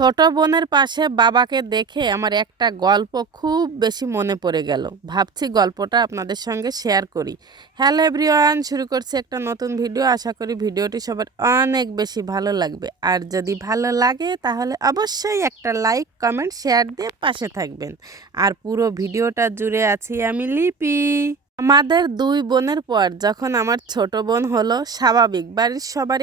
ছোট বোনের পাশে বাবাকে দেখে আমার একটা গল্প খুব বেশি মনে পড়ে গেল। ভাবছি গল্পটা আপনাদের সঙ্গে শেয়ার করি। হ্যালো এভরিওয়ান শুরু করছি একটা নতুন ভিডিও আশা করি ভিডিওটি সবার অনেক বেশি ভালো লাগবে। আর যদি ভালো লাগে, তাহলে অবশ্যই একটা লাইক কমেন্ট শেয়ার দিয়ে পাশে থাকবেন। আর পুরো ভিডিওটা জুড়ে আছি আমি লিপি। আমাদের দুই বোনের পর যখন আমার ছোট বোন হলো, স্বাভাবিক, বাড়ির সবার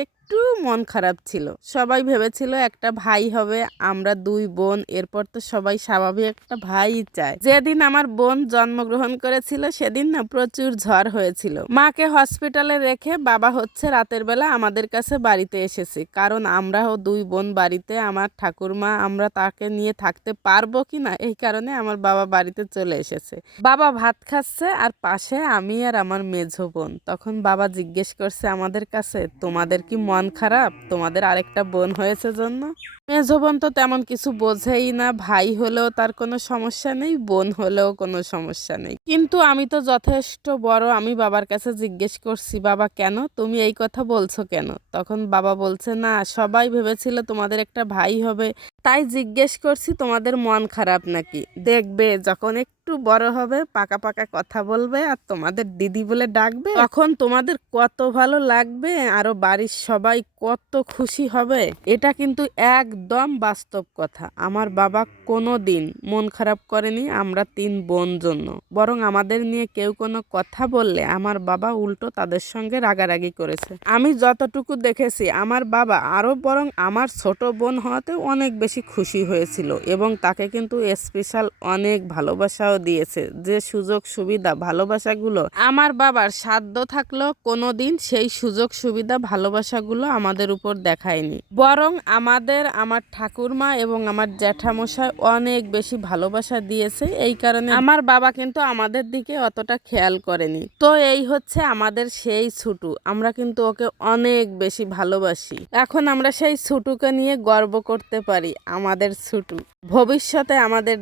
মন খারাপ ছিল। সবাই ভেবেছিল একটা ভাই হবে, আমরা দুই বোন, এরপর তো সবাই স্বাভাবিক একটা ভাই চায়। যেদিন আমার বোন জন্মগ্রহণ করেছিল, সেদিন না প্রচুর ঝড় হয়েছিল। মাকে হসপিটালে রেখে বাবা হচ্ছে রাতের বেলা আমাদের কাছে বাড়িতে এসেছে। কারণ আমরাও দুই বোন বাড়িতে, আমার ঠাকুরমা, আমরা তাকে নিয়ে থাকতে পারব কি না, এই কারণে আমার বাবা বাড়িতে চলে এসেছে। বাবা ভাত খাচ্ছে, আর পাশে আমি আর আমার মেঝো বোন। তখন বাবা জিজ্ঞেস করছে, আমাদের কাছে তোমাদের কি মন খারাপ, তোমাদের আরেকটা বোন হয়েছে জন্য। মেঝো বোন তো তেমন কিছু বোঝেই না, ভাই হলেও তার কোনো সমস্যা নেই, বোন হলেও কোনো সমস্যা নেই। কিন্তু আমি তো যথেষ্ট বড়, আমি বাবার কাছে জিজ্ঞেস করছি, বাবা, কেন? তুমি এই কথা বলছো কেন? তখন বাবা বলছে, না, সবাই ভেবেছিল তোমাদের একটা ভাই হবে। তাই জিজ্ঞেস করছি, তোমাদের মন খারাপ নাকি? দেখবে, যখন একটু বড় হবে, পাকা পাকা কথা বলবে আর তোমাদের দিদি বলে ডাকবে। তখন তোমাদের কত ভালো লাগবে, আরও বাড়ির সবাই কত খুশি হবে, এটা কিন্তু একদম বাস্তব কথা। আমার বাবা কোনো দিন মন খারাপ করেনি, আমরা তিন বোন জন্য। বরং আমাদের নিয়ে কেউ কোনো কথা বললে আমার বাবা উল্টো তাদের সঙ্গে রাগারাগি করেছে। আমি যতটুকু দেখেছি, আমার বাবা আরও বরং আমার ছোট বোন হওয়াতে অনেক বেশি খুশি হয়েছিল এবং তাকে কিন্তু স্পেশাল অনেক ভালোবাসাও দিয়েছে যে সুযোগ সুবিধা ভালোবাসাগুলো আমার বাবার সাধ্য থাকলেও কোনো দিন সেই সুযোগ সুবিধা ভালোবাসাগুলো আমাদের উপর দেখায়নি। বরং আমাদের, আমার ঠাকুরমা এবং আমার জ্যাঠামশাই অনেক বেশি ভালোবাসা দিয়েছে এই কারণে আমার বাবা কিন্তু আমাদের দিকে অতটা খেয়াল করেনি। তো এই হচ্ছে আমাদের সেই ছুটু, আমরা কিন্তু ওকে অনেক বেশি ভালোবাসি। এখন আমরা সেই ছুটুকে নিয়ে গর্ব করতে পারি, আমাদের ছুটু। ভবিষ্যতে আমাদের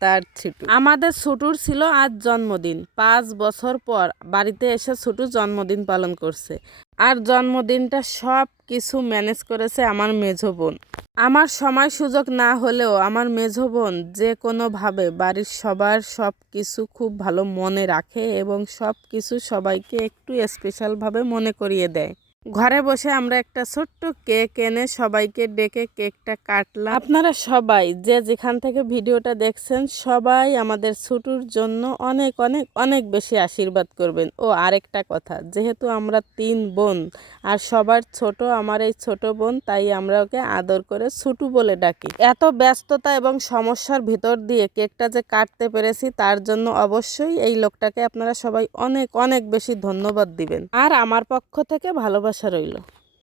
ডাক্তার ছুটু। আমাদের ছুটুর ছিল আজ জন্মদিন। পাঁচ বছর পর বাড়িতে এসে ছুটু জন্মদিন পালন করছে। আর জন্মদিনটা সব কিছু ম্যানেজ করেছে আমার মেঝো বোন। আমার সময় সুযোগ না হলেও আমার মেঝো বোন যে কোনোভাবে বাড়ির সবার সব কিছু খুব ভালো মনে রাখে এবং সব কিছু সবাইকে একটু স্পেশালভাবে মনে করিয়ে দেয়। ঘরে বসে আমরা একটা ছোট্ট কেক এনে সবাইকে ডেকে কেকটা কাটলাম। আপনারা সবাই যে যেখান থেকে ভিডিওটা দেখছেন, সবাই আমাদের ছুটুর জন্য অনেক অনেক অনেক বেশি আশীর্বাদ করবেন। ও, আরেকটা কথা, যেহেতু আমরা তিন বোন, আর সবার ছোট, আমার এই ছোট বোন, তাই আমরা ওকে আদর করে ছুটু বলে ডাকি। এত ব্যস্ততা এবং সমস্যার ভিতর দিয়ে কেকটা যে কাটতে পেরেছি, তার জন্য অবশ্যই এই লোকটাকে আপনারা সবাই অনেক অনেক বেশি ধন্যবাদ দিবেন। আর আমার পক্ষ থেকে ভালোবাসা রইল।